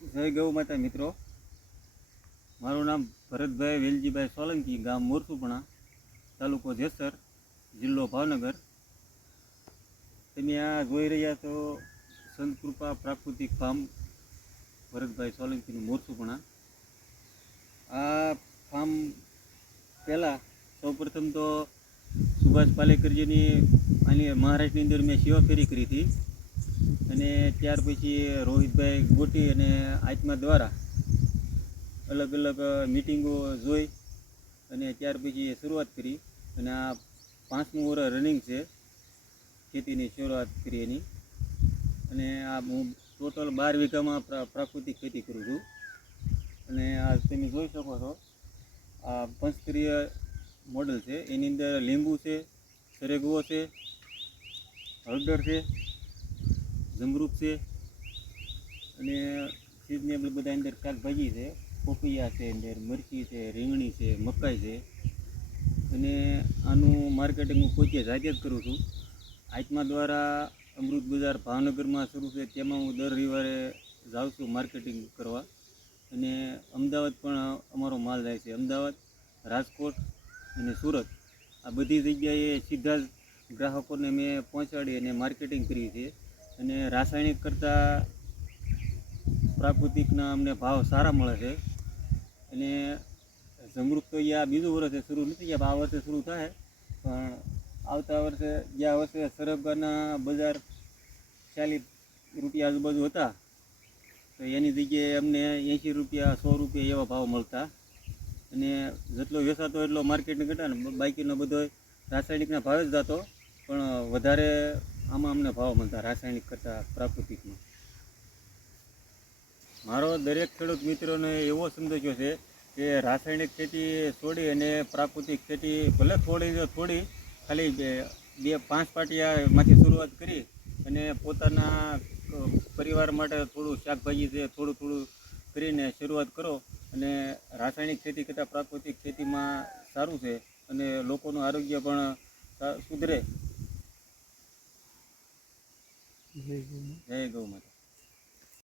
જય ગૌ માતા મિત્રો. મારું નામ ભરતભાઈ વેલજીભાઈ સોલંકી, ગામ મોરસુપણા, તાલુકો જેસર, જિલ્લો ભાવનગર. તમે આ જોઈ રહ્યા છો સંત કૃપા પ્રાકૃતિક ફાર્મ ભરતભાઈ સોલંકીનું મોરસુપણા. આ ફાર્મ પહેલાં સૌપ્રથમ તો સુભાષ પાલેકરજીની આની મહારાષ્ટ્રની અંદર મેં સેવા ફેરી કરી હતી. અને ત્યાર પછી રોહિતભાઈ ગોટી અને આત્મા દ્વારા અલગ અલગ મિટિંગો જોઈ અને ત્યાર પછી શરૂઆત કરી. અને આ પાંચમું વર્ષ રનિંગ છે, ખેતીની શરૂઆત કરી એની. અને આ હું ટોટલ બાર વીઘામાં પ્રા- પ્રાકૃતિક ખેતી કરું છું. અને આ તમે જોઈ શકો છો, આ પંચસ્તરીય મોડલ છે. એની અંદર લીંબુ છે, સરેગવો છે, હળદર છે જમરૂપ છે. અને સિઝનેબલ બધા અંદર શાકભાજી છે પોપૈયા છે અંદર, મરચી છે, રીંગણી છે, મકાઈ છે. અને આનું માર્કેટિંગ હું પોતે જાતે જ કરું છું. આત્મા દ્વારા અમૃત બજાર ભાવનગરમાં શરૂ છે, તેમાં હું દર રવિવારે જાઉં છું માર્કેટિંગ કરવા. અને અમદાવાદ પણ અમારો માલ જાય છે. અમદાવાદ, રાજકોટ અને સુરત. આ બધી જગ્યાએ સીધા જ ગ્રાહકોને મેં પહોંચાડી અને માર્કેટિંગ કરી છે. અને રાસાયણિક કરતાં પ્રાકૃતિકના અમને ભાવ સારા મળે છે. અને જમરૂક તો અહીંયા બીજું વર્ષે શરૂ નથી થયા, આ વર્ષે શરૂ થાય. પણ આવતા વર્ષે, ગયા વર્ષે સરગવાના બજાર ચાલીસ રૂપિયા આજુબાજુ હતા. તો એની જગ્યાએ અમને એંશી રૂપિયા, સો રૂપિયા એવા ભાવ મળતા. અને જેટલો વેચાતો એટલો માર્કેટને ઘટા ને બાકીનો બધો રાસાયણિકના ભાવે જ જતો. પણ વધારે આમાં અમને ભાવ મળતા રાસાયણિક કરતાં પ્રાકૃતિકમાં. મારો દરેક ખેડૂત મિત્રોને એવો સમજો છે કે રાસાયણિક ખેતી છોડી અને પ્રાકૃતિક ખેતી ભલે થોડી થોડી, ખાલી બે પાંચ પાટિયામાંથી શરૂઆત કરી અને પોતાના પરિવાર માટે થોડું શાકભાજી છે, થોડું થોડું કરીને શરૂઆત કરો અને રાસાયણિક ખેતી કરતાં પ્રાકૃતિક ખેતીમાં સારું છે અને લોકોનું આરોગ્ય પણ સુધરે. જય ગૌ માતા.